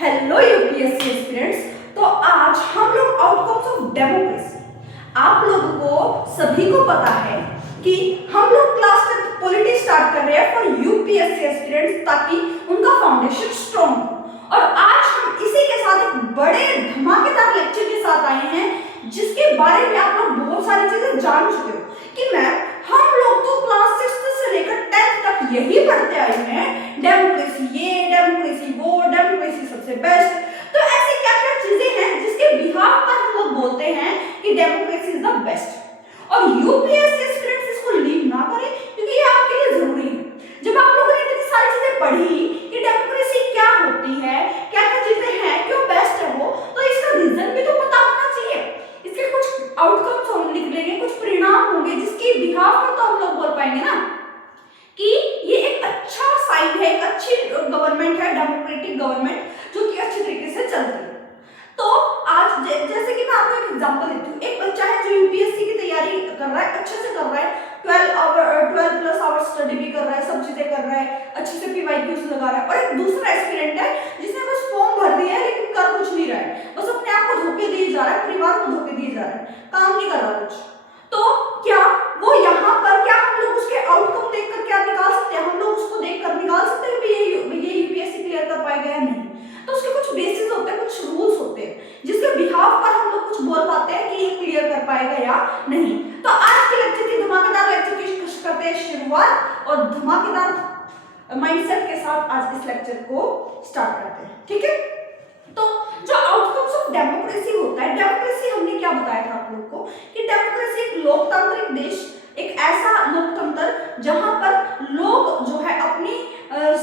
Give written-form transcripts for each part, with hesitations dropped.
Hello UPSC aspirants. तो आज हम लोग आउटकम्स ऑफ डेमोक्रेसी, आप लोगों को सभी को पता है कि हम लोग क्लास 10 पॉलिटी स्टार्ट कर रहे हैं फॉर यूपीएससी एस्पिरेंट्स ताकि उनका फाउंडेशन स्ट्रॉन्ग हो। और आज हम इसी के साथ एक बड़े धमाकेदार लेक्चर के साथ आए हैं जिसके बारे में आप लोग बहुत सारी चीजें जान चुके हो कि मैम हम लोग तो क्लास 6 से लेकर 10th तक यही पढ़ते आए हैं, डेमोक्रेसी ये, डेमोक्रेसी वो, डेमोक्रेसी सबसे बेस्ट। तो ऐसी क्या क्या चीजें हैं जिसके बिहाफ पर हम लोग बोलते हैं कि डेमोक्रेसी इज द बेस्ट। और यूपीएससी स्टूडेंट्स इसको लीव ना करें क्योंकि ये आपके लिए जरूरी है। जब आप लोगों ने इतनी सारी चीजें पढ़ी कि डेमोक्रेसी क्या होती है, क्या क्या चीजें हैं, क्यों बेस्ट है वो, तो इसका रीजन भी तो पता होना चाहिए। इसके कुछ आउटकम्स हम लिख लेंगे, कुछ परिणाम होंगे जिसके बिहाफ पर तो हम लोग बोल पाएंगे ना कि ये एक अच्छा साइन है, एक अच्छी गवर्नमेंट है, डेमोक्रेटिक गवर्नमेंट जो कि अच्छी तरीके से चलती है। तो आज जैसे कि मैं आपको एक एग्जांपल देती हूँ। एक बच्चा है जो यूपीएससी की तैयारी कर रहा है, अच्छे से कर रहा है, 12 प्लस आवर स्टडी भी कर रहा है, सब चीजें कर रहा है, अच्छे से पीवाईक्यूज लगा रहा है। और एक दूसरा एस्पिरेंट है जिसने बस फॉर्म भर दिया है लेकिन कर कुछ नहीं रहा है, बस अपने आप को धोखे दिए जा रहा है, परिवार को धोखे दिए जा रहा है, काम नहीं कर रहा कुछ। तो क्या वो यहाँ पर क्या हम लोग उसके आउटकम देखकर क्या निकाल सकते हैं? हम लोग उसको देखकर निकाल सकते हैं कि ये यूपीएससी क्लियर कर पाएगा या नहीं? तो उसके कुछ बेसिस होते हैं, कुछ रूल्स होते हैं जिसके बिहाफ पर हम लोग कुछ बोल पाते हैं कि ये क्लियर कर पाएगा या नहीं। तो आज के लेक्चर की धमाकेदार लेक्चर की करते हैं शुरुआत और धमाकेदार माइंडसेट के साथ आज इस लेक्चर को स्टार्ट करते हैं, ठीक है? तो जो आउटकम्स ऑफ डेमोक्रेसी होता है, डेमोक्रेसी हमने क्या बताया था आप लोग को कि डेमोक्रेसी एक लोकतांत्रिक देश, एक ऐसा लोकतंत्र जहां पर लोग जो है अपनी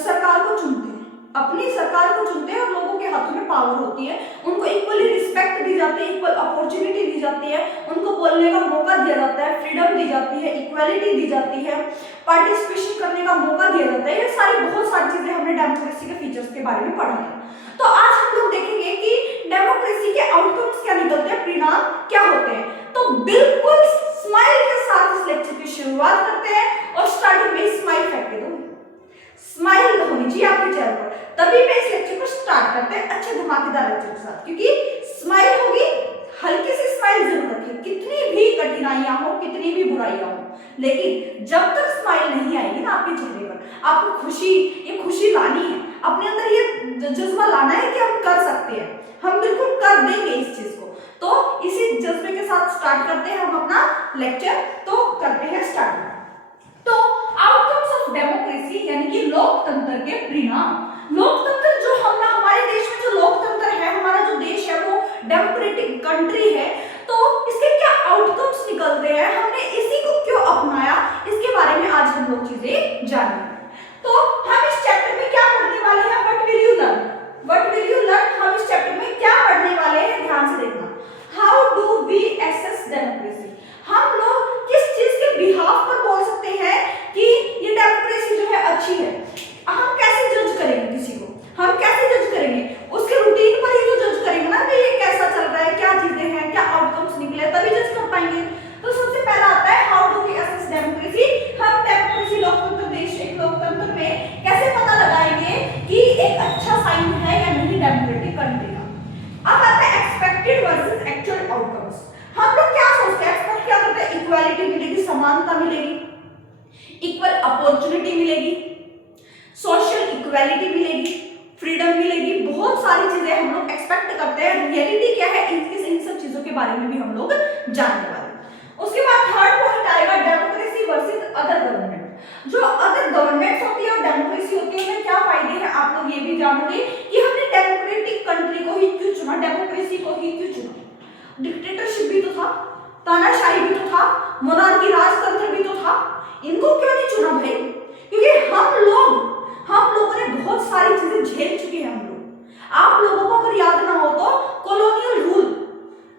सरकार को चुनते हैं, अपनी सरकार को चुनते हैं और लोगों के हाथों में पावर होती है, उनको इक्वली रिस्पेक्ट दी जाती है, इक्वल अपॉर्चुनिटी दी जाती है, उनको बोलने का मौका दिया जाता है, फ्रीडम दी जाती है, इक्वालिटी दी जाती है, पार्टिसिपेशन करने का मौका दिया जाता है। ये सारी बहुत सारी चीजें हमने डेमोक्रेसी के फीचर्स के बारे में पढ़ा है। तो आज हम लोग देखेंगे कि डेमोक्रेसी के आउटकम्स क्या निकलते हैं, परिणाम क्या होते हैं। तो बिल्कुल स्माइल के साथ इस लेक्चर की शुरुआत करते हैं और स्टार्टिंग में स्माइल फेंक के दो, स्माइल होनी चाहिए आपके चेहरे पर, तभी मैं इस लेक्चर को स्टार्ट करते हैं अच्छे धमाकेदार लेक्चर के साथ, क्योंकि स्माइल होगी, हल्की सी स्माइल जरूर रखें, कितनी भी कठिनाइयां हो, कितनी भी बुराइयां हो, लेकिन जब तक स्माइल नहीं आएगी ना आपके चेहरे पर, आपको खुशी, ये खुशी लानी है, अपने अंदर ये जज्बा लाना है कि हम कर सकते हैं, हम बिल्कुल कर देंगे इस चीज को। तो इसी जज्बे के साथ स्टार्ट करते हैं हम अपना लेक्चर। तो करते हैं स्टार्ट। तो आउटकम्स ऑफ डेमोक्रेसी यानी कि लोकतंत्र के परिणाम। लोकतंत्र जो हमारे देश में जो लोकतंत्र है, हमारा जो देश है वो डेमोक्रेटिक कंट्री है, तो इसके क्या आउटकम्स निकलते हैं, हमने इसी को क्यों अपनाया, इसके बारे में आज हम लोग चीजें जानेंगे। तो हम इस चैप्टर में क्या पढ़ने वाले हैं, what will you learn, what will you learn, हम इस चैप्टर में क्या पढ़ने वाले हैं, ध्यान से देखना। How do we assess democracy, हम लोग किस चीज के बिहाफ पर बोल सकते हैं कि ये डेमोक्रेसी जो है अच्छी है। हम कैसे जज करेंगे किसी को, हम कैसे जज करेंगे, उसके रूटीन पर ही तो जज करेंगे ना कि ये कैसा चल रहा है, क्या चीजें हैं, क्या आउटकम्स निकले, तभी जज कर पाएंगे। तो सबसे पहला आता है how do we assess democracy. हम डेमोक्रेसी लोकतंत्र देश, एक लोकतंत्र में कैसे पता लगाएंगे कि एक अच्छा साइन है या नहीं डेमोक्रेटिक कंट्री का। अब आता है एक्सपेक्टेड वर्सेस एक्चुअल आउटकम्स। हम लोग क्या सोचते हैं, एक्सपेक्ट क्या करते हैं, इक्वालिटी मिलेगी, समानता मिलेगी, इक्वल अपॉर्चुनिटी मिलेगी, सोशल इक्वालिटी मिलेगी, फ्रीडम मिलेगी, बहुत सारी चीजें हम लोग एक्सपेक्ट करते हैं। रियलिटी क्या है, इन सब चीजों के बारे में भी हम लोग जानने वाले हैं। उसके बाद थर्ड पॉइंट आएगा डेमोक्रेसी वर्सेस अदर गवर्नमेंट। जो अदर गवर्नमेंट्स होती है और डेमोक्रेसी होती है, उनमें क्या फायदे हैं आप लोग ये भी जानोगे कि हमने डेमोक्रेटिक कंट्री को ही क्यों चुना, डेमोक्रेसी को ही क्यों चुना। डिक्टेटरशिप भी तो था, तानाशाही भी तो था, मोनार्की राजतंत्र भी तो था, इनको क्यों नहीं चुना भाई? क्योंकि हम लोगों ने बहुत सारी चीजें झेल चुके हैं। हम लोग, आप लोगों को अगर याद ना हो तो कॉलोनियल रूल,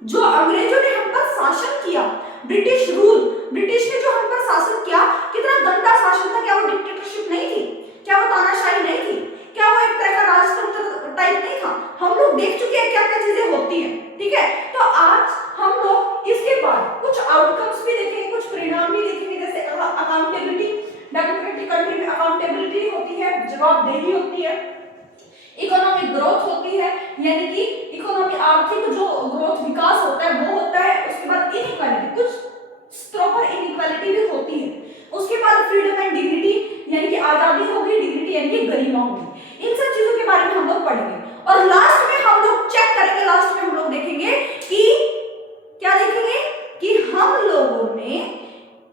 जो अंग्रेजों ने हम पर शासन किया, ब्रिटिश रूल, ब्रिटिश ने जो हम पर शासन किया, कितना गंदा शासन था। क्या वो डिक्टेटरशिप नहीं थी? क्या वो तानाशाही नहीं थी? क्या वो एक तरह का राजतंत्र टाइप नहीं था? हम लोग देख चुके हैं क्या क्या चीजें होती हैं, ठीक है? तो आज हम लोग इसके बाद कुछ आउटकम्स भी देखेंगे, कुछ परिणाम भी देखेंगे, जैसे अकाउंटेबिलिटी, डेमोक्रेटिक कंट्री में अकाउंटेबिलिटी होती है, जवाबदेही होती है, इकोनॉमिक ग्रोथ होती है, यानी कि इकोनॉमी, आर्थिक जो ग्रोथ, विकास होता है वो होता है। उसके बाद इनइक्वालिटी, कुछ प्रॉपर इनइक्वालिटी भी होती है। उसके बाद फ्रीडम एंड डिग्निटी, यानी कि आजादी होगी, डिग्निटी यानी कि गरिमा होगी। इन सब चीजों के बारे में हम लोग पढ़ेंगे। और लास्ट में हम लोग चेक करेंगे, लास्ट में हम लोग देखेंगे कि क्या देखेंगे कि हम लोगों ने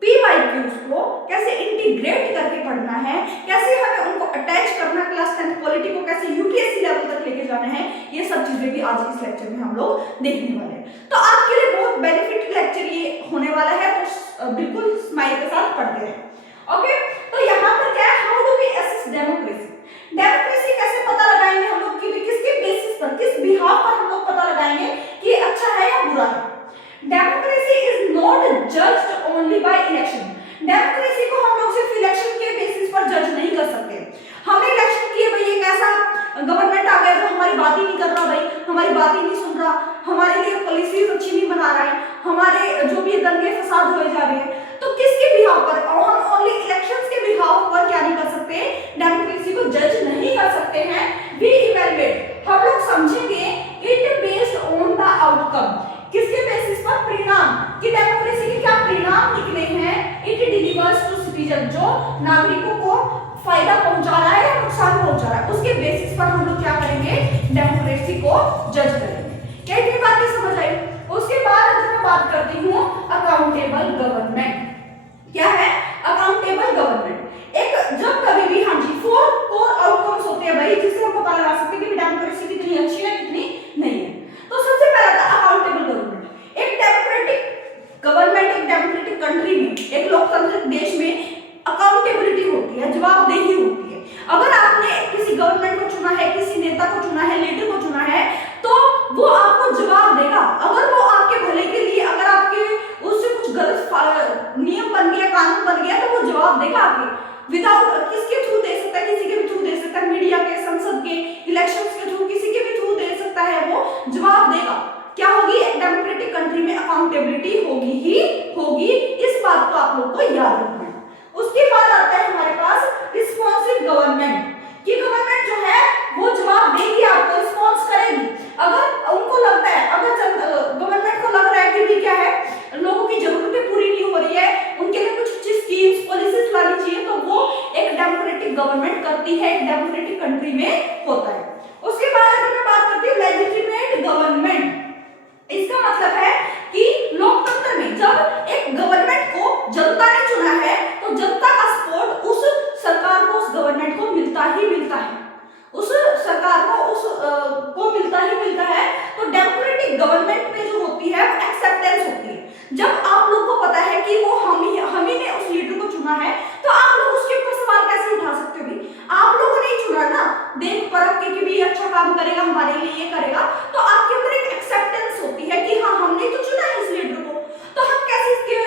PYQs को कैसे इंटीग्रेट करके पढ़ना है, कैसे हमें उनको अटैच करना, क्लास 10th पॉलिटी को कैसे UPSC लेवल तक लेके जाना है, ये सब चीजें भी आज इस लेक्चर में हम लोग देखने वाले हैं। तो आपके लिए बहुत बेनिफिट लेक्चर ये होने वाला है, तो बिल्कुल स्माइल के साथ पढ़ते हैं। ओके, तो यहाँ पर क्या है, how do we assess democracy. Democracy कैसे पता लगाएंगे हम लोग, किसके बेसिस पर, किस बिहाफ पर हम लोग पता लगाएंगे कि अच्छा है या बुरा है। Democracy is not judged only by election. Democracy को हम लोग सिर्फ इलेक्शन के बेसिस पर जज नहीं कर सकते। हमने इलेक्शन किए, भाई एक ऐसा गवर्नमेंट आ गया जो हमारी बात ही नहीं कर रहा, भाई हमारी बात ही नहीं सुन रहा, हमारे लिए पॉलिसीज अच्छी नहीं बना रहा है, हमारे जो भी दंगे फसाद हो जा रहे हैं, तो किसके बिहाफ पर, और हम ओनली इलेक्शंस के बिहाफ पर क्या नहीं कर सकते, डेमोक्रेसी को जज नहीं कर सकते हैं। वी इवैल्यूएट, हम लोग समझेंगे it based on the outcome, किसके बेसिस पर, परिणाम, कि डेमोक्रेसी के क्या परिणाम निकले हैं। इट डिलीवर्स टू सिटीजन, जो नागरिकों को फायदा पहुंचा रहा है या नुकसान पहुंचा रहा है, उसके बेसिस पर हम लोग क्या करेंगे, डेमोक्रेसी को जज करेंगे। क्या इतनी बातें समझ आई। उसके बाद अगर मैं बात करती हूँ अकाउंटेबल गवर्नमेंट, क्या है अकाउंटेबल गवर्नमेंट। एक जब कभी भी, हाँ जी, 4 कोर आउटकम्स होते हैं भाई, जिससे हम पता लगा सकते हैं कि डेमोक्रेसी कितनी अच्छी है कितनी नहीं है। तो सबसे पहला था अकाउंटेबल गवर्नमेंट। एक डेमोक्रेटिक गवर्नमेंट, एक डेमोक्रेटिक कंट्री में, एक लोकतांत्रिक देश में अकाउंटेबिलिटी होती है, जवाबदेही होती है। अगर आपने किसी गवर्नमेंट को चुना है, किसी नेता को चुना है, लीडर को चुना है, तो वो आपको जवाब देगा। अगर वो आपके भले के लिए, अगर आपके उससे कुछ गलत नियम बन गया, कानून बन गया, तो वो जवाब देगा आपके। विदाउट किसके थ्रू दे सकता है, किसी के भी थ्रू दे सकता है, मीडिया के, संसद के, इलेक्शंस के थ्रू, किसी के भी थ्रू दे सकता है, वो जवाब देगा। क्या होगी, एक डेमोक्रेटिक कंट्री में अकाउंटेबिलिटी होगी ही होगी, इस बात को आप लोग को याद रखना है। उसके बाद आता है हमारे पास रिस्पॉन्सिव गवर्नमेंट, कि गवर्नमेंट जो है वो जवाब देगी आपको, रिस्पॉन्स करेगी। अगर उनको लगता है, अगर गवर्नमेंट को लग रहा है कि भी क्या है, लोगों की जरूरतें पूरी नहीं हो रही है, उनके लिए कुछ अच्छी स्कीम्स, पॉलिसीज लानी चाहिए, तो वो एक डेमोक्रेटिक गवर्नमेंट करती है, एक डेमोक्रेटिक कंट्री में होता है। उसके बाद अगर मैं बात करती हूँ लेजिटिमेट गवर्नमेंट, इसका मतलब है कि लोकतंत्र में जब एक गवर्नमेंट को जनता ने चुना है, तो जनता का सपोर्ट उस सरकार को, उस गवर्नमेंट को मिलता ही मिलता है, उस सरकार को को मिलता ही मिलता है। तो डेमोक्रेटिक गवर्नमेंट में जो होती है वो एक्सेप्टेंस होती है। जब आप लोग को पता है कि वो हम ही ने उस लीडर को चुना है, तो आप लोग उसके ऊपर सवाल कैसे उठा सकते हो। भी आप लोगों ने ही चुना ना, देख परख के कि भी अच्छा काम करेगा, हमारे लिए ये करेगा, तो आपके अंदर एक एक्सेप्टेंस होती है कि हाँ हमने तो चुना है इस लीडर को, तो हम कैसे इसके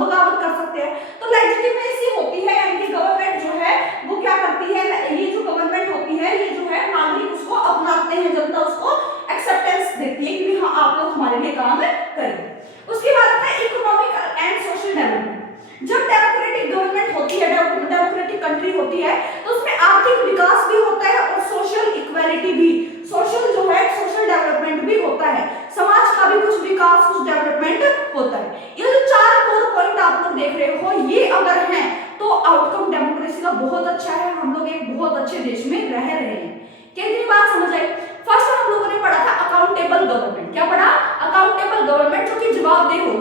बगावत कर सकते हैं। तो लेजिटिमेसी होती है, यानी कि गवर्नमेंट जो है वो क्या करती है, ये जो गवर्नमेंट होती है, ये जो है नागरिक उसको अपनाते हैं, जनता उसको एक्सेप्टेंस देती है कि हाँ आप लोग हमारे लिए काम करेंगे। उसके बाद आता है इकोनॉमिक एंड सोशल डेवलपमेंट। जब डेमोक्रेटिक गवर्नमेंट होती है, डेमोक्रेटिक कंट्री होती है, तो उसमें आर्थिक विकास भी होता है और सोशल इक्वालिटी भी, सोशल जो है सोशल डेवलपमेंट भी होता है, समाज का भी कुछ विकास, कुछ डेवलपमेंट होता है। ये जो 4 कोर पॉइंट आप लोग देख रहे हो, ये अगर हैं तो आउटकम डेमोक्रेसी का बहुत अच्छा है, हम लोग एक बहुत अच्छे देश में रह रहे हैं। कितनी बात समझ आई। फर्स्ट हम लोगों ने पढ़ा था अकाउंटेबल गवर्नमेंट, क्या पढ़ा, अकाउंटेबल गवर्नमेंट जो कि जवाबदेह हो।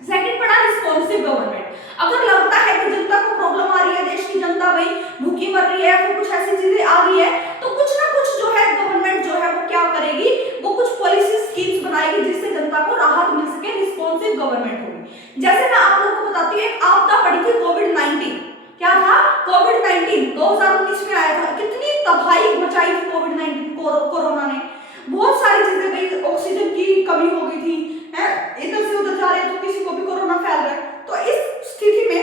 सेकंड पढ़ा रिस्पॉन्सिव गवर्नमेंट, अगर लगता है कि जनता को प्रॉब्लम आ रही है, देश की जनता भाई भूखी मर रही है, फिर कुछ ऐसी चीजें आ रही है, तो कुछ ना कुछ जो है गवर्नमेंट जो है वो क्या करेगी, वो कुछ पॉलिसी स्कीम्स बनाएगी जिससे जनता को राहत मिल सके, रिस्पॉन्सिव गवर्नमेंट होगी। जैसे मैं आप लोगों को बताती हूँ, एक आपदा पड़ी थी कोविड-19, क्या था, कोविड-19 2019 में आया था, कितनी तबाही मचाई थी कोविड-19 कोरोना ने, बहुत सारी चीजें गई, ऑक्सीजन की कमी हो गई थी, इधर से उधर जा रहे तो किसी को भी कोरोना फैल रहा है। तो इस स्थिति में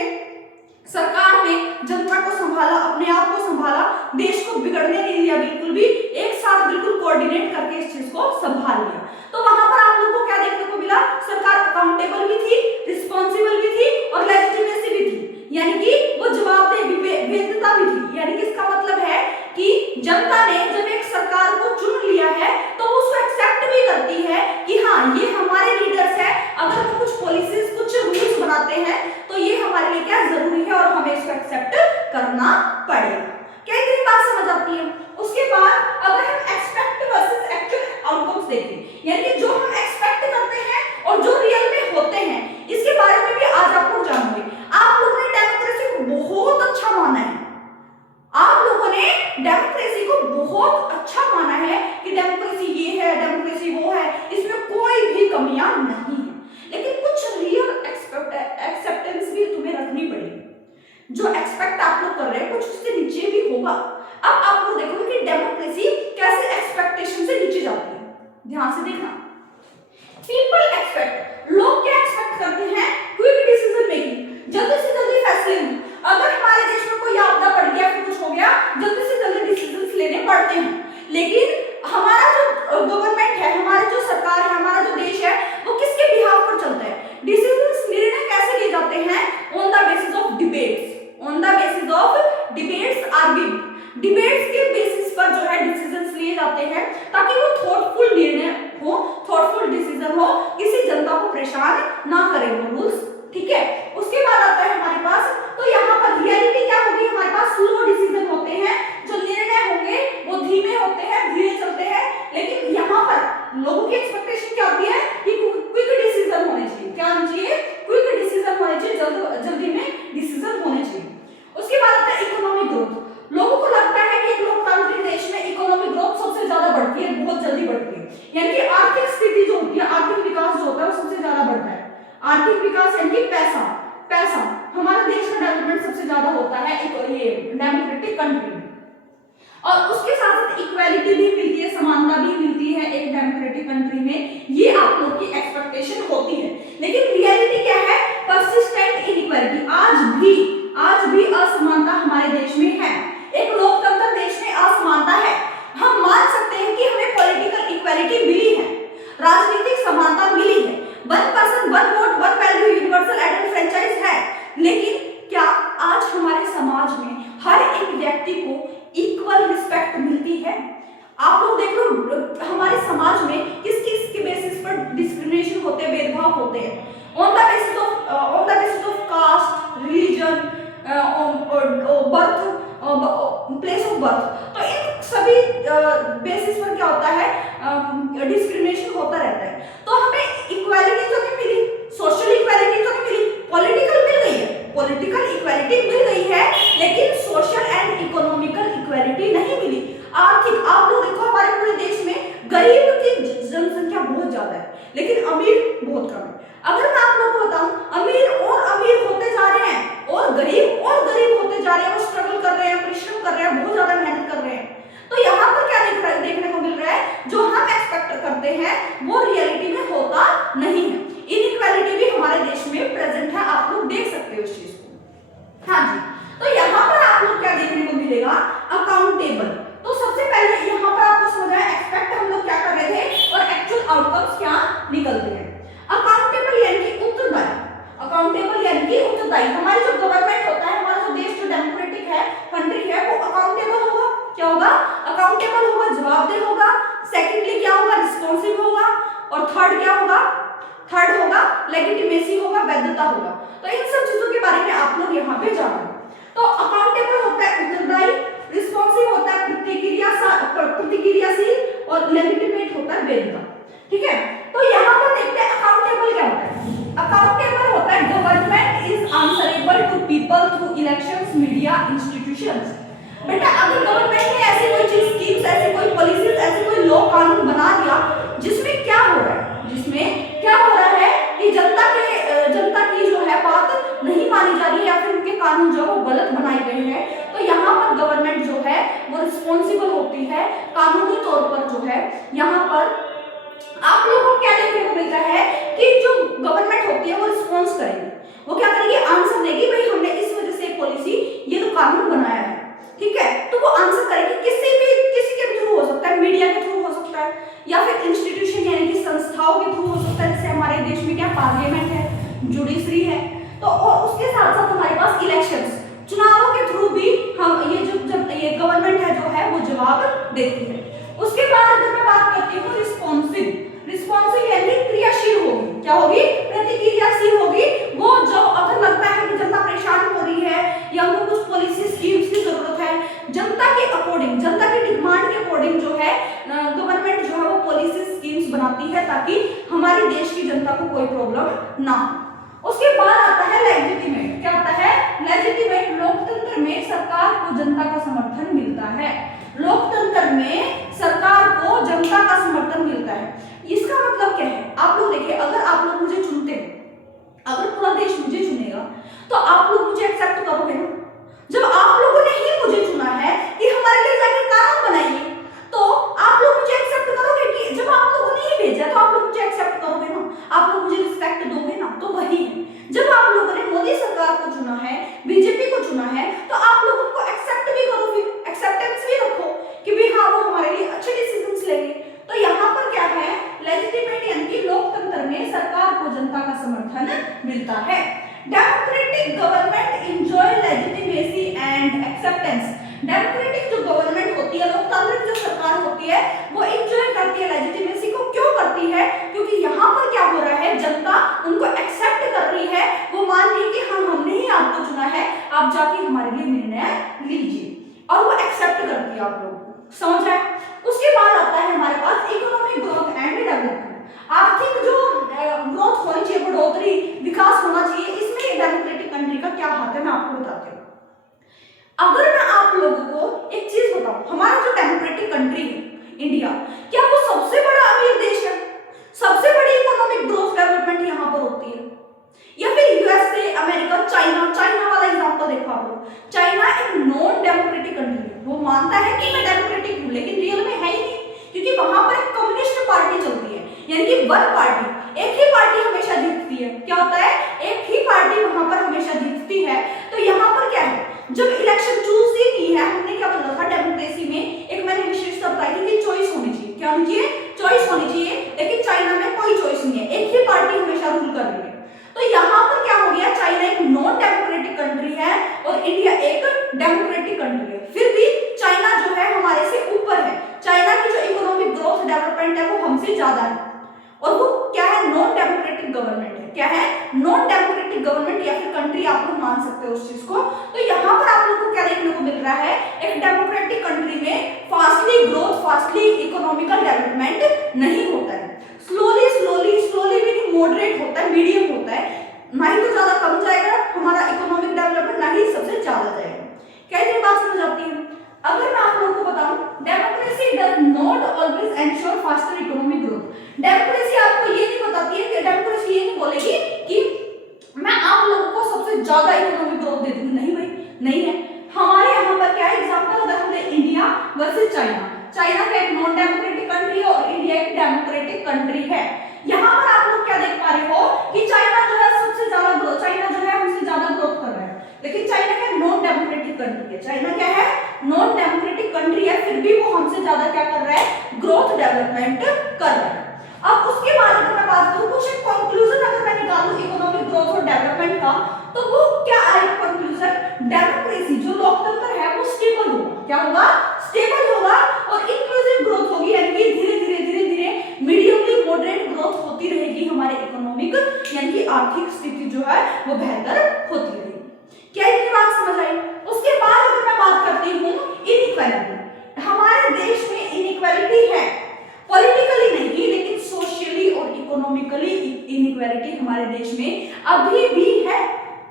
सरकार ने जनता को संभाला, अपने आप को संभाला, देश को बिगड़ने नहीं दिया बिल्कुल भी, एक साथ बिल्कुल कोऑर्डिनेट करके इस चीज को संभाल लिया। तो वहां पर आप लोगों को क्या देखने को मिला, सरकार अकाउंटेबल भी थी, रिस्पॉन्सिबल भी थी और लेजिटिमेसी भी थी, यानी कि वो जवाबदेह विवेकता भी थी। यानी कि इसका मतलब है कि जनता ने जब एक सरकार को चुन लिया है तो वो उसको एक्सेप्ट भी करती है कि हाँ ये हमारे लीडर्स है, अगर वो कुछ पॉलिसीज कुछ रूल्स बनाते हैं तो ये हमारे लिए क्या जरूरी है और हमें इसको एक्सेप्ट करना पड़ेगा। क्या इतनी बात समझ आती है? उसके बाद अगर हम एक्सपेक्ट वर्सेस एक्चुअल आउटकम्स देखें, यानी कि जो हम एक्सपेक्ट करते हैं और जो रियल में होते हैं, इसके बारे में भी आज आप लोग जानेंगे। आप लोगों ने डेमोक्रेसी को बहुत अच्छा माना है, आप लोगों ने डेमोक्रेसी को बहुत अच्छा माना है कि डेमोक्रेसी ये है, डेमोक्रेसी वो है, इसमें कोई भी कमियां नहीं है, लेकिन कुछ रियल एक्सेप्टेंस भी तुम्हें रखनी पड़ेगी। जो एक्सपेक्ट आप लोग कर रहे हैं कुछ उससे नीचे भी होगा। अब आप लोग देखोगे कि डेमोक्रेसी कैसे एक्सपेक्टेशन से नीचे जाती है, ध्यान से देखना। पीपल एक्सपेक्ट, लोग क्या एक्सपेक्ट करते हैं? क्विक डिसीजन मेकिंग, जल्दी से जल्दी फैसले। अगर हमारे देश में कोई आपदा पड़ गया, फिर कुछ हो गया, जल्दी से जल्दी डिसीजंस लेने पड़ते हैं, लेकिन हमारा जो गवर्नमेंट है, हमारी जो सरकार है, हमारा जो देश है, वो किसके बिहाफ पर चलता है? डिसीजंस, निर्णय कैसे लिए जाते हैं? On the basis of debates, on the basis of debates argument, debates के बेसिस पर जो है डिसीजंस लिए जाते हैं ताकि वो थॉटफुल निर्णय हो, थॉटफुल डिसीजन हो, किसी जनता को परेशान ना करे वो रूल्स, ठीक है। उसके बाद आता है हमारे पास, तो यहाँ पर रियलिटी क्या होगी? हमारे पास स्लो डिसीजन होते हैं, जो निर्णय होंगे वो धीमे होते हैं, धीरे चलते हैं, लेकिन यहाँ पर लोगों की एक्सपेक्टेशन क्या होती है कि क्विक डिसीजन होने चाहिए। क्या होना चाहिए? क्विक डिसीजन होने चाहिए, जल्दी में डिसीजन होने चाहिए। उसके बाद आता है इकोनॉमिक ग्रोथ। लोगों को लगता है कि एक लोकतांत्रिक देश में इकोनॉमिक ग्रोथ सबसे ज्यादा बढ़ती है, बहुत जल्दी बढ़ती है, यानी कि आर्थिक स्थिति जो होती है, आर्थिक विकास जो होता है वो सबसे ज्यादा बढ़ता है। आर्थिक विकास यानी कि पैसा, पैसा हमारे देश का डेवलपमेंट सबसे ज्यादा होता है ये डेमोक्रेटिक कंट्री में। और उसके साथ साथ इक्वालिटी भी मिलती है, समानता भी मिलती है एक डेमोक्रेटिक कंट्री में, ये आप लोग की एक्सपेक्टेशन होती है। लेकिन रियलिटी क्या है? परसिस्टेंट इनइक्वालिटी, आज भी असमानता हमारे देश में है। एक लोकतंत्र देश में असमानता है। हम मान सकते हैं कि हमें पॉलिटिकल इक्वालिटी मिली है, राजनीतिक समानता मिली है, 1 पर्सन 1 वोट 1 वैल्यू यूनिवर्सल एडेड फ्रेंचाइज है, लेकिन क्या आज हमारे समाज में हर एक व्यक्ति को इक्वल रिस्पेक्ट मिलती है? आप लोग देख लो हमारे समाज में किस किस के बेसिस पर डिस्क्रिमिनेशन होते हैं, भेदभाव होते हैं, on the basis of caste, religion, birth, place of birth. तो इन सभी बेसिस पर क्या होता है? डिस्क्रिमिनेशन होता रहता है। तो हमें इक्वालिटी तो नहीं मिली, सोशल इक्वालिटी तो नहीं मिली, पॉलिटिकल मिल गई है, पॉलिटिकल इक्वालिटी मिल गई है, लेकिन सोशल एंड इकोनॉमिकल इक्वालिटी नहीं मिली। आर्थिक, आप लोग देखो हमारे पूरे देश में गरीब की जनसंख्या बहुत ज्यादा है, लेकिन अमीर बहुत कम है। अगर मैं आप लोग को बताऊं, अमीर और अमीर होते जा रहे हैं और गरीब होते जा रहे हैं, वो स्ट्रगल कर रहे हैं, परिश्रम कर रहे हैं, बहुत ज्यादा मेहनत कर रहे हैं। तो यहाँ पर क्या देखने को मिल रहा है? जो हम एक्सपेक्ट करते हैं वो रियलिटी में होता नहीं है। इनइक्वालिटी भी हमारे देश में प्रेजेंट है, आप लोग देख सकते हो इस चीज को। हाँ जी, तो यहाँ पर आप लोग क्या देखने को मिलेगा? अकाउंटेबल। तो सबसे पहले यहाँ पर आपको समझ आया एक्सपेक्ट हम लोग क्या कर रहे थे और एक्चुअल आउटकम्स क्या निकलते हैं। अकाउंटेबल यानी कि उत्तरदायी, अकाउंटेबल यानी कि उत्तरदायी। हमारी जो गवर्नमेंट होता है, हमारा जो देश जो डेमोक्रेटिक है कंट्री है, वो अकाउंटेबल होगा। क्या होगा? अकाउंटेबल होगा, जवाबदेह होगा। सेकेंडली क्या होगा? रिस्पॉन्सिव होगा। और थर्ड क्या होगा? थर्ड होगा लेजिटिमेसी होगा, वैधता होगा। तो इन सब चीजों के बारे में आप लोग यहाँ पे जानो। तो अकाउंटेबल होता है उत्तरदायी, रिस्पॉन्सिव होता है प्रतिक्रियाशील और लेजिटिमेट होता है वैधता, ठीक है। तो यहाँ पर देखते हैं अकाउंटेबल क्या होता है। अकाउंटेबल होता है government is answerable to people through elections, media, institutions. बेटा अगर गवर्नमेंट ने ऐसी कोई चीज, स्कीम्स, ऐसी कोई पॉलिसीज, ऐसी कोई लॉ कानून बना दिया जिसमें क्या हो रहा है, जिसमें क्या हो रहा है कि जनता की जो है बात नहीं मानी जा रही है या फिर उनके कानून जो है वो गलत बनाए गए हैं, तो यहाँ पर गवर्नमेंट जो है वो रिस्पॉन्सिबल होती है कानूनी तौर पर। जो है यहाँ पर आप लोगों को क्या देखने को मिलता है कि जो गवर्नमेंट होती है वो रिस्पॉन्स करेगी, वो क्या करेगी? आंसर देगी, भाई हमने इस वजह से पॉलिसी, ये तो कानून बनाया है, ठीक है। तो वो आंसर करेगी, किसी के थ्रू हो सकता है, मीडिया के थ्रू हो सकता है, या फिर इंस्टीट्यूशन यानी कि संस्थाओं के थ्रू हो सकता है, जैसे हमारे देश में क्या पार्लियामेंट है, जुडिशरी है। तो और उसके साथ साथ हमारे पास इलेक्शंस, चुनावों के थ्रू भी हम ये जो जब ये गवर्नमेंट है जो है वो जवाब देती है। उसके बाद अगर मैं बात करती हूँ रिस्पॉन्सिव, रिस्पॉन्सिव यानी क्रियाशील होगी, क्या होगी, प्रतिक्रियाशील होगी। वो जो अगर लगता है कि जनता परेशान हो रही है या उनको कुछ पॉलिसी स्कीम्स की जरूरत है, जनता के अकॉर्डिंग, जनता की डिमांड के अकॉर्डिंग जो है गवर्नमेंट जो है वो पॉलिसी स्कीम्स बनाती है ताकि हमारे देश की जनता को कोई प्रॉब्लम ना हो। उसके बाद आता है लेजिटिमेट, क्या आता है, लेजिटिमेट। लोकतंत्र में सरकार को जनता का समर्थन मिलता है, लोकतंत्र में सरकार को जनता का समर्थन मिलता है। इसका मतलब क्या है, आप लोग देखिए, अगर आप लोग मुझे चुनते हैं, अगर पूरा देश मुझे चुनेगा तो आप लोग मुझे एक्सेप्ट करोगे ना। जब आप लोगों ने ही मुझे चुना है कि हमारे लिए जाके कानून बनाइए, तो आप लोग मुझे एक्सेप्ट करोगे कि जब आप लोगों ने ही भेजा तो आप लोग मुझे एक्सेप्ट करोगे ना, आप लोग मुझे रिस्पेक्ट दोगे ना। तो वही है, जब आप लोगों ने मोदी सरकार को चुना है, बीजेपी को चुना है, तो आप लोग उनको एक्सेप्ट भी करो, फिर एक्सेप्टेंस भी रखो कि भी हाँ वो हमारे लिए अच्छे डिसीजंस लेंगे। तो यहाँ पर क्या है, लेजिटिमेट यानी कि लोकतंत्र में सरकार को जनता का समर्थन मिलता है। Democratic government enjoy legitimacy and acceptance. Democratic जो गवर्नमेंट होती है, लोकतांत्रिक जो सरकार होती है, वो एंजॉय करती है लेजिटिमेसी को। क्यों करती है, क्योंकि यहाँ पर क्या हो रहा है, जनता उनको एक्सेप्ट कर रही है, वो मान रही है कि हाँ हमने ही आपको चुना है, आप जाके हमारे लिए निर्णय लीजिए, और वो एक्सेप्ट करती है आप लोग, समझ आए। उसके बाद आता है हमारे पास इकोनॉमिक ग्रोथ एंड डेवलपमेंट। आर्थिक जो ग्रोथ होनी चाहिए, बढ़ोतरी, विकास होना चाहिए, इसमें डेमोक्रेटिक कंट्री का क्या हाथ है, मैं आपको बताती हूँ। अगर मैं आप लोगों को एक चीज बताऊं, हमारा जो डेमोक्रेटिक कंट्री है इंडिया, क्या वो सबसे बड़ा अमीर देश है, सबसे बड़ी इकोनॉमिक ग्रोथ डेवलपमेंट यहाँ पर होती है, या फिर यूएसए, अमेरिका, चाइना। चाइना वाला एग्जांपल देखो आप लोग, चाइना एक नॉन डेमोक्रेटिक कंट्री है, वो मानता है कि मैं डेमोक्रेटिक हूं लेकिन रियल में है ही नहीं, क्योंकि वहां पर एक कम्युनिस्ट पार्टी चलती है, यानी कि वन पार्टी, एक ही पार्टी हमेशा जीतती है। क्या होता है, एक ही पार्टी वहां पर हमेशा जीतती है। तो यहाँ पर क्या है, जब इलेक्शन चूज ही नहीं है, हमने क्या बोला था डेमोक्रेसी में, एक मैंने विशेषता बताई थी कि चॉइस होनी चाहिए, क्या होनी चाहिए, चॉइस होनी चाहिए, लेकिन चाइना में कोई चॉइस नहीं है, एक ही पार्टी हमेशा रूल कर रही है। तो यहाँ पर क्या हो गया, चाइना एक नॉन डेमोक्रेटिक कंट्री है और इंडिया एक डेमोक्रेटिक कंट्री है, फिर भी चाइना जो है हमारे से ऊपर है, चाइना की जो इकोनॉमिक ग्रोथ डेवलपमेंट है वो हमसे ज्यादा है, और वो क्या है, नॉन डेमोक्रेटिक गवर्नमेंट है। क्या है, नॉन डेमोक्रेटिक गवर्नमेंट या फिर कंट्री, आप लोग मान सकते हो उस चीज को। तो यहाँ पर आप लोग को क्या देखने को मिल रहा है, एक डेमोक्रेटिक कंट्री में fastly growth, fastly economical development नहीं होता है, स्लोली स्लोली स्लोली भी नहीं, मॉडरेट होता है, मीडियम होता है, ना ही तो ज्यादा कम जाएगा हमारा इकोनॉमिक डेवलपमेंट, ना ही सबसे ज्यादा जाएगा। क्या ये बात समझ आती है। अगर मैं आप लोगों को बताऊं, democracy does not always ensure faster economic growth. Democracy आपको ये नहीं बताती है कि डेमोक्रेसी ये नहीं बोलेगी कि मैं आप लोगों को सबसे ज्यादा इकोनॉमिक ग्रोथ दे दूंगी, नहीं भाई, नहीं है। हमारे यहाँ पर क्या है, एग्जांपल अगर हम दें इंडिया वर्सेस चाइना, चाइना का एक नॉन डेमोक्रेटिक कंट्री है और इंडिया एक डेमोक्रेटिक कंट्री है। यहाँ पर आप लोग क्या देख पा रहे हो कि चाइना जो है सबसे ज्यादा ग्रोथ, चाइना जो है हमसे ज्यादा ग्रोथ कर रहा है, लेकिन चाइना क्या नॉन डेमोक्रेटिक कंट्री है, चाइना क्या है, नॉन डेमोक्रेटिक कंट्री है, फिर भी वो हमसे ज्यादा क्या कर रहा है, ग्रोथ डेवलपमेंट कर रहा है। अब उसके बाद अगर मैं बात करूं, कुछ एक कंक्लूजन अगर मैं निकालूं इकोनॉमिक ग्रोथ और डेवलपमेंट का, तो वो क्या आएगा कंक्लूजन, डेमोक्रेसी जो लोकतंत्र है वो स्टेबल होगा, क्या होगा, स्टेबल होगा, और इंक्लूसिव ग्रोथ होगी, यानी कि धीरे धीरे धीरे धीरे मीडियमली मॉडरेट ग्रोथ होती रहेगी, हमारे इकोनॉमिक यानी कि आर्थिक स्थिति जो है वो बेहतर होती रहेगी। क्या इतनी बात समझ आई। उसके बाद अगर मैं बात करती हूँ इनइक्वालिटी, हमारे देश में इनइक्वालिटी है, पॉलिटिकली नहीं लेकिन सोशली और इकोनॉमिकली इनइक्वालिटी हमारे देश में अभी भी है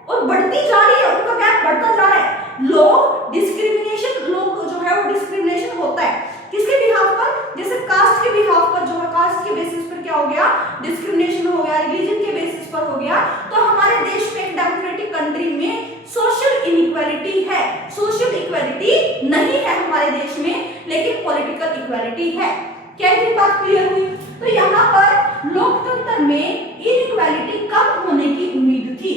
और बढ़ती जा रही है, उनका गैप बढ़ता जा रहा है। लोग डिस्क्रिमिनेशन, लोग जो है वो डिस्क्रिमिनेशन होता है किसके बिहाफ पर, जैसे कास्ट के बिहाफ पर जो है, कास्ट के बेसिस पर क्या हो गया, डिस्क्रिमिनेशन हो गया, रिलीजन के बेसिस पर हो गया। तो हमारे देश में एक डेमोक्रेटिक कंट्री में सोशल इनइक्वालिटी है, सोशल इक्वालिटी नहीं है हमारे देश में, लेकिन पॉलिटिकल इक्वालिटी है। क्या ये बात क्लियर हुई। तो यहाँ पर लोकतंत्र में इनइक्वालिटी कम होने की उम्मीद थी,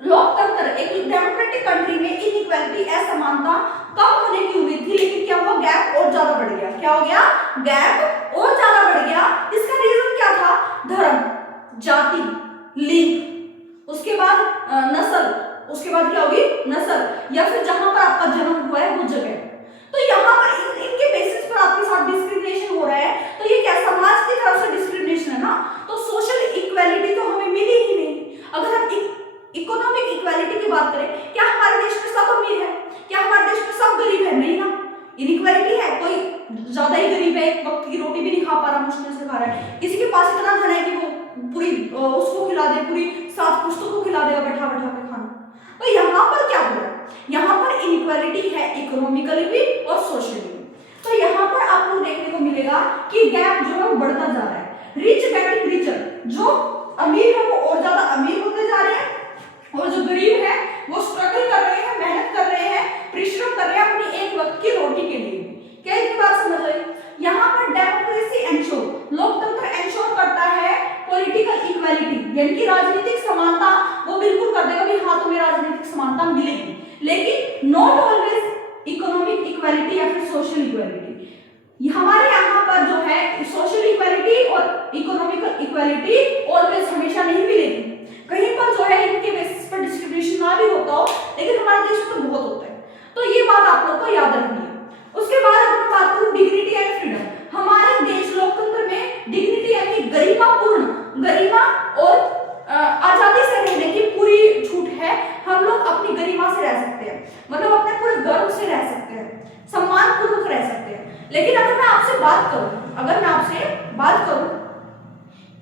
लोकतंत्र एक डेमोक्रेटिक कंट्री में इनइक्वालिटी, असमानता कम होने की उम्मीद थी, लेकिन क्या हुआ, गैप और ज्यादा बढ़ गया। क्या हो गया, गैप और ज्यादा बढ़ गया। इसका रीजन क्या था, धर्म, जाति, लिंग, उसके बाद नस्ल, उसके बाद क्या होगी, नस्ल, या फिर जहां पर आपका जन्म हुआ है वो जगह। तो यहाँ पर इनके बेसिस पर आपके साथ है, कोई ज्यादा ही गरीब है, एक वक्त की रोटी भी नहीं खा पा रहा, मुश्किल से खा रहा है, किसी के पास इतना धन है कि वो पूरी उसको खिला दे, पूरी 7 पुश्तों को खिला देगा बैठा बैठा के खाना। तो यहाँ पर क्या हो रहा है, यहाँ पर इनइक्वालिटी है इकोनॉमिकली भी और सोशली भी। तो यहाँ पर आपको देखने को मिलेगा कि गैप जो है वो बढ़ता जा रहा है, रिच गेटिंग रिचर, जो अमीर है वो और ज्यादा अमीर होते जा रहे हैं और जो गरीब है वो स्ट्रगल कर रहे हैं, मेहनत कर रहे हैं, परिश्रम कर रहे हैं अपनी एक वक्त की रोटी के लिए। क्या इतनी बात समझ आई? यहाँ पर डेमोक्रेसी एंश्योर, लोकतंत्र एंश्योर करता है पॉलिटिकल इक्वालिटी, यानी कि राजनीतिक समानता वो बिल्कुल कर देगा कि हाँ तुम्हें राजनीतिक समानता मिलेगी, लेकिन नॉट ऑलवेज इकोनॉमिक इक्वालिटी या फिर सोशल इक्वालिटी। हमारे यहाँ पर जो है सोशल इक्वालिटी और इकोनॉमिकल इक्वालिटी ऑलवेज हमेशा नहीं मिलेगी, कहीं पर जो है इनके बेसिस पर डिस्ट्रीब्यूशन ना भी होता हो, लेकिन हमारे देश में तो बहुत होता है। तो ये बात आप लोग को याद रखनी है। उसके बाद अगर मैं बात करूं डिग्निटी एंड फ्रीडम, हमारे देश लोकतंत्र में डिग्निटी यानी गरिमापूर्ण, गरिमा और आजादी से रहने की पूरी छूट है। हम लोग अपनी गरिमा से रह सकते हैं, मतलब अपने पूरे गर्व से रह सकते हैं, सम्मान पूर्वक रह सकते हैं। लेकिन अगर मैं आपसे बात करूं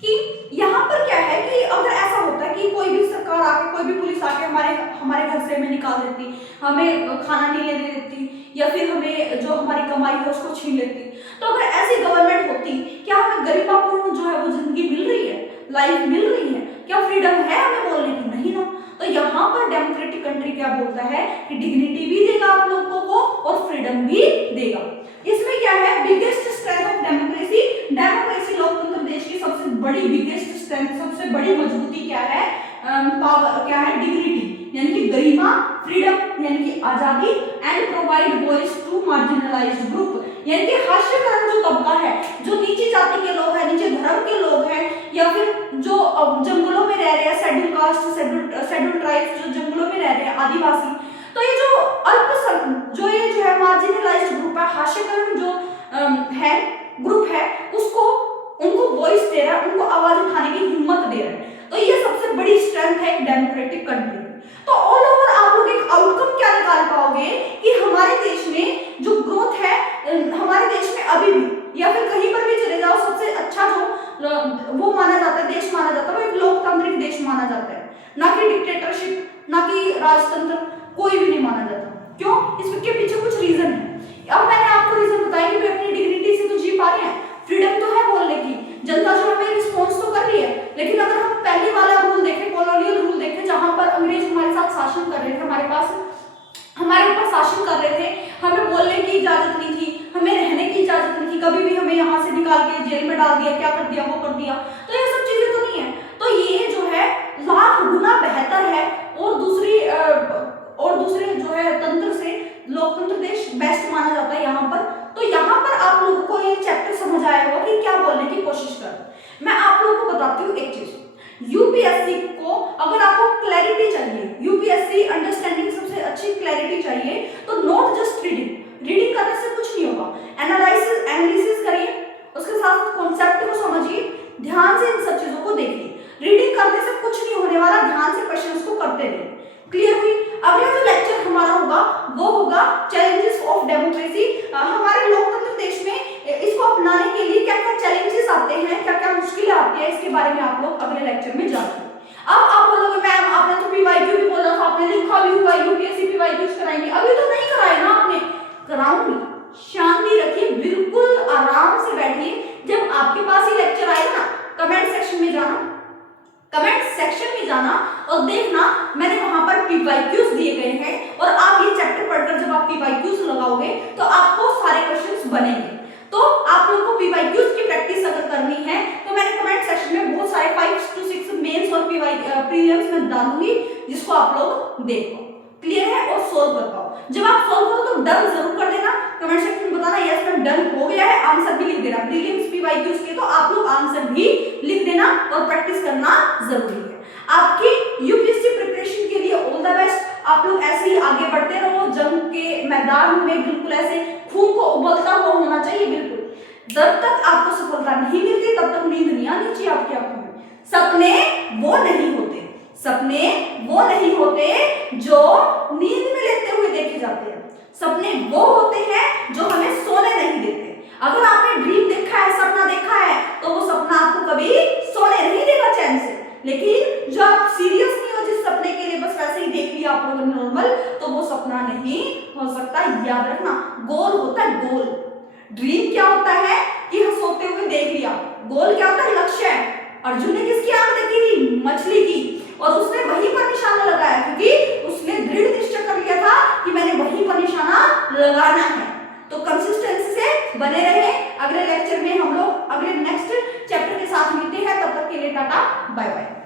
कि यहाँ पर क्या है कि अगर ऐसा होता है कि कोई भी सरकार आके, कोई भी पुलिस आके हमारे घर से हमें निकाल देती, हमें खाना नहीं लेने देती, या फिर हमें जो हमारी कमाई है उसको छीन लेती, तो अगर ऐसी गवर्नमेंट होती, क्या हमें गरिमापूर्ण जो है वो जिंदगी मिल रही है, लाइफ मिल रही है, क्या फ्रीडम है हमें बोलने की? नहीं ना। तो यहाँ पर डेमोक्रेटिक कंट्री क्या बोलता है कि डिग्निटी भी देगा आप लोगों को और फ्रीडम भी देगा। इसमें क्या है, biggest strength of democracy, democracy लोकतंत्र देश की सबसे बड़ी बिगेस्ट स्ट्रेंथ, सबसे बड़ी मजबूती क्या है, पावर क्या है, डिग्निटी यानी कि गरिमा, फ्रीडम यानी कि आजादी, and provide voice to marginalised group यानी कि हास्यकरण जो तबका है, जो नीची जाति के लोग हैं, नीचे धर्म के लोग हैं, या फिर जो जंगलों में रह रहे हैं, शेड्यूल कास्ट, शेड्यूल ट्राइब्स जो जंगलों में रह रहे हैं, आदिवासी, तो ये जो अल्पसंख्यक जो है मार्जिनलाइज्ड ग्रुप है, हास्यकरण जो है ग्रुप है, उसको उनको वॉइस दे रहा है, उनको आवाज उठाने की हिम्मत दे रहा है। तो ये सबसे बड़ी स्ट्रेंथ है एक डेमोक्रेटिक कंट्री की। तो ऑल ओवर आप लोग एक आउटकम क्या निकाल पाओगे कि हमारे देश में जो ग्रोथ है, हमारे देश में अभी भी या फिर कहीं पर भी चले जाओ, सबसे अच्छा जो वो माना जाता है, देश माना जाता है, वो एक लोकतांत्रिक देश माना जाता है, ना कि डिक्टेटरशिप, ना कि राजतंत्र, कोई भी नहीं माना जाता। क्यों? इसके पीछे कुछ रीजन है। अब मैंने आपको रीजन बताया कि वे अपनी डिग्निटी से तो जी पा रहे हैं, फ्रीडम तो है बोलने की, जनता जो हमें रिस्पॉन्स तो कर रही है, लेकिन अगर हम पहले वाला रूल देखें, कॉलोनियल रूल देखें, जहां पर अंग्रेज हमारे साथ शासन कर रहे थे, हमारे ऊपर शासन कर रहे थे, हमें बोलने की इजाजत नहीं थी, हमें रहने की इजाजत नहीं थी, कभी भी हमें यहाँ से निकाल के जेल में डाल दिया, क्या कर दिया, वो कर दिया, तो ये सब चीजें तो नहीं है। तो ये जो है लाख गुना बेहतर है और दूसरे जो है तंत्र से लोकतंत्र देश बेस्ट माना जाता है यहाँ पर। तो यहाँ पर आप लोगों को ये चैप्टर समझ आया होगा कि क्या बोलने की कोशिश कर। मैं आप लोगों को बताती हूँ एक चीज, यूपीएससी को अगर आपको क्लैरिटी चाहिए, यूपीएससी अंडरस्टैंडिंग सबसे अच्छी क्लैरिटी चाहिए, तो नॉट जस्ट रीडिंग करने से कुछ नहीं होगा, एनालिसिस करिए, उसके साथ कॉन्सेप्ट को समझिए, ध्यान से इन सब चीजों को देखिए। रीडिंग करने से कुछ नहीं होने वाला, ध्यान से क्वेश्चंस को करते रहिए। क्लियर हुई? अगला जो लेक्चर हमारा होगा वो होगा चैलेंजेस ऑफ डेमोक्रेसी। हमारे लोकतंत्र देश में इसको अपनाने के लिए क्या क्या चैलेंजेस आते हैं, क्या क्या मुश्किलें आती है, इसके बारे में आप लोग अगले लेक्चर में जानेंगे। अब आप बोलोगे मैम आपने तो पीवाईक्यू भी बोला था, आपने लिखा भी हुआ यूपीएससी पीवाईक्यूज कराएंगे, अभी तो नहीं कराए ना आपने? कराऊंगी, शांति रखिए, बिल्कुल आराम से बैठिए। जब आपके पास ही लेक्चर आएगा ना, कमेंट सेक्शन में जाना और देखना मैंने वहां पर पीवाईक्यूज दिए गए हैं, और आप ये चैप्टर पढ़कर जब आप पीवाईक्यूज लगाओगे तो आपको सारे क्वेश्चंस बनेंगे। तो आप लोगों को पीवाईक्यूज की प्रैक्टिस अगर करनी है तो मैंने कमेंट सेक्शन में बहुत सारे 5 to 6 मेंस और प्रीलिम्स में डालूंगी, जिसको आप लोग देखो, क्लियर है, और सोल्व कर पाओ। जब आप सोल्व करो तो डन जरूर कर देना, कमेंट सेक्शन में बताना यस मैम डन हो गया है, आंसर भी लिख देना। प्रीलिम्स पीवाईक्यूज के तो आप लोग आंसर भी लिख देना और प्रैक्टिस करना जरूरी है। आपकी यूपीएससी प्रिपरेशन के लिए ऑल द बेस्ट। आप लोग ऐसे ही आगे बढ़ते रहो, जंग के मैदान में बिल्कुल ऐसे खून को उबलता हुआ होना चाहिए, बिल्कुल। जब तक आपको सफलता नहीं मिलती तब तक नींद नहीं आनी चाहिए आपकी आंखों में। सपने वो नहीं होते जो नींद में लेते हुए देखे जाते हैं, सपने वो होते हैं जो हमें सोने याद रखना, गोल होता है गोल। ड्रीम क्या होता है कि हम सोते हुए देख लिया, गोल क्या होता है, लक्ष्य है। अर्जुन ने किसकी आंख देखी थी, मछली की, और उसने वहीं पर निशाना लगाया क्योंकि उसने दृढ़ निश्चय कर लिया था कि मैंने वहीं पर निशाना लगाना है। तो कंसिस्टेंसी से बने रहे। अगले लेक्चर में हम लोग अगले नेक्स्ट चैप्टर के साथ मिलते हैं, तब तक के लिए टाटा बाय बाय।